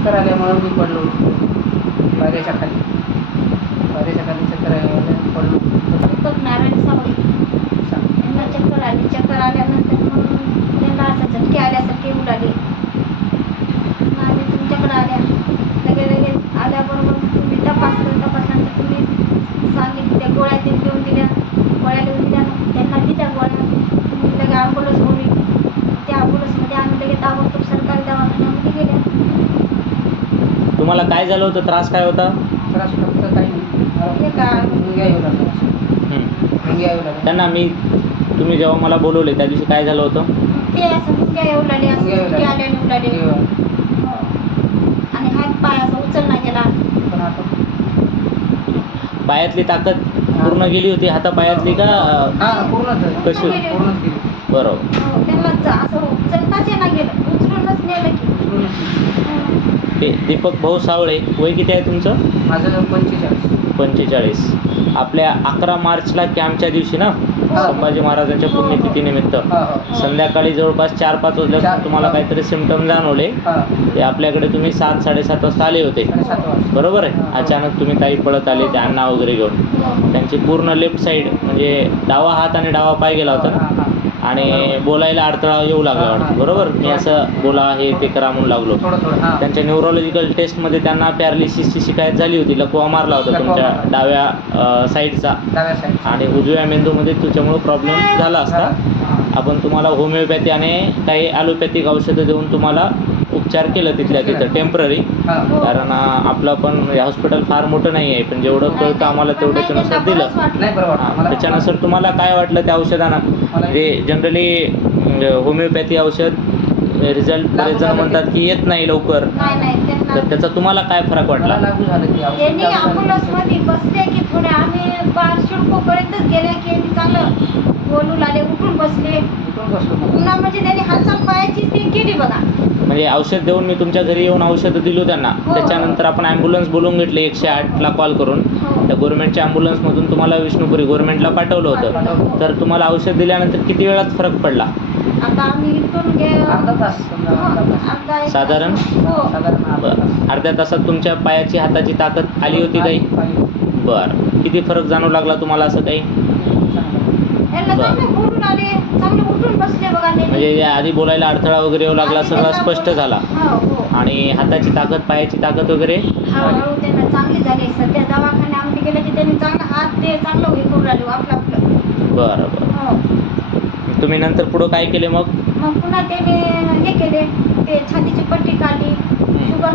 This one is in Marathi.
चक्कर आल्यामुळं मी पडलो होतो. पायऱ्याच्या खाली. पायऱ्याच्या खाली चक्कर आल्यामुळे पडलो दीपक नारायण सावळे. यांना चक्कर आली. चक्कर आल्यानंतर मग त्यांना असं झटके आल्यासारखे उडाले मग आम्ही तुमच्याकडे आल्या. लगे लगेच आल्याबरोबर तुम्ही तपासलं. तपासल्यानंतर तुम्ही सांगितलं त्या गोळ्या ते लिहून दिल्या. गोळ्या लिहून दिल्या. त्यांना दिल्या गोळ्या. तुम्ही लगे ॲम्ब्युलन्स बोलली त्या ॲम्ब्युलन्समध्ये आम्ही लगेच ताबडतोब सरकारी दवाखान्यामध्ये गेल्या तुम्हाला काय झालं होतं? त्रास काय होता? त्रास फक्त काही नाही. का? मुंग्या येऊ लागल्या. मुंग्या येऊ लागल्या त्यांना मी तुम्ही जेव्हा मला बोलवले त्या दिवशी काय झालं होतं? ते असं मुंग्या येऊ लागले असं मुंग्या येऊ मुंग्या लागल्या. आल्या येऊ लागले. हे. आणि हात पाय असं उचलला गेला. पण आता पायातली ताकद पूर्ण गेली होती हातापायातली का अं, हा पूर्णच आहे. कशी? पूर्णच केली बरोबर. हो, त्यांना ज- असं उचलताच येणार गेलं. उचलूनच नेलं की. पूर्णच केली. हो. ते दीपक भाऊ सावळे वय किती आहे तुमचं? माझं पंचेचाळीस. पंचेचाळीस. आपल्या अकरा मार्चला कॅम्पच्या दिवशी ना? संभाजी महाराजांच्या पुण्यतिथीनिमित्त. संध्याकाळी जवळपास चार पाच चार- तुम्हाला काहीतरी सिमटम जाणवले. ते आपल्याकडे तुम्ही सात साडेसात वाजता आले होते. बरोबर आहे? अचानक तुम्ही ताई पळत आले ते अण्णा वगैरे घेऊन. त्यांची पूर्ण लेफ्ट साईड म्हणजे डावा हात आणि डावा पाय गेला होता ना. आणि बोलायला अडथळा येऊ लागला वाटतं. बरोबर? मी असं बोला हे ते करा म्हणून लागलो. त्यांच्या न्यूरोलॉजिकल टेस्टमध्ये त्यांना पॅरालिसिसची शिकायत झाली होती. लकवा मारला होता तुमच्या. डाव्या साईडचा आणि उजव्या मेंदूमध्ये तुझ्यामुळे प्रॉब्लेम झाला असता. आपण तुम्हाला होमिओपॅथी आणि काही ॲलोपॅथिक औषधं देऊन तुम्हाला उपचार केलं तिथल्या तिथं टेंपररी कारण आपलं पण हे हॉस्पिटल फार मोठं नाही आहे पण जेवढं कळतं आम्हाला तेवढ्याच्यानुसार दिलं. हां, त्याच्यानुसार तुम्हाला काय वाटलं त्या औषधांना? म्हणजे जनरली होमिओपॅथी औषध रिझल्ट जण म्हणतात की येत नाही लवकर नाही नाही त्यांना तर त्याचा तुम्हाला काय फरक मला वाटला लागू झालं ते औषध. त्यांनी लागू झालं. अँब्युलन्समध्ये बसले की थोडे आम्ही बार शिडकोपर्यंतच गेले की यांनी चांगलं बोलू लागले उठून बसले उठून बसलो मग. पुन्हा म्हणजे त्यांनी हालचाल पायाची ती केली बघा म्हणजे औषध देऊन मी तुमच्या घरी येऊन औषधं दिलो त्यांना हो. त्याच्यानंतर आपण ॲम्ब्युलन्स बोलवून घेतले एकशे आठला कॉल करून हो त्या गव्हर्नमेंटच्या ॲम्ब्युलन्समधून तुम्हाला विष्णुपुरी गव्हर्नमेंटला पाठवलं होतं पाठवलं. तर तुम्हाला औषध दिल्यानंतर किती वेळात फरक पडला आता आम्ही इथून गे अर्धा तास समजा हो, अर्धा तास. अर्धा एक- साधारण? हो. साधारण अर्धा बरं. तास. अर्ध्या तासात तुमच्या पायाची हाताची ताकद आली होती काही पाहिजे. बरं. किती फरक जाणवू लागला तुम्हाला असं काही चांगलं. यांना बरं. चांगलं बोलून आले चांगलं उठून बसले बघा त्यांनी म्हणजे या आधी बोलायला अडथळा वगैरे येऊ लागला सगळा त्यांना स्पष्ट बोल- झाला. हो हो. आणि हाताची ताकद पायाची ताकद वगैरे? हळूहळू त्यांना चांगली झाली. सध्या दवाखान्यामध्ये गेलं की त्यांनी चांगला हात ते चांगलं हे करू राहिले आपलं. आपलं बरं बरं. हो तुम्ही नंतर पुढं काय केले मग? मग पुन्हा त्याने हे केले ते छातीची पट्टी काढली शुगर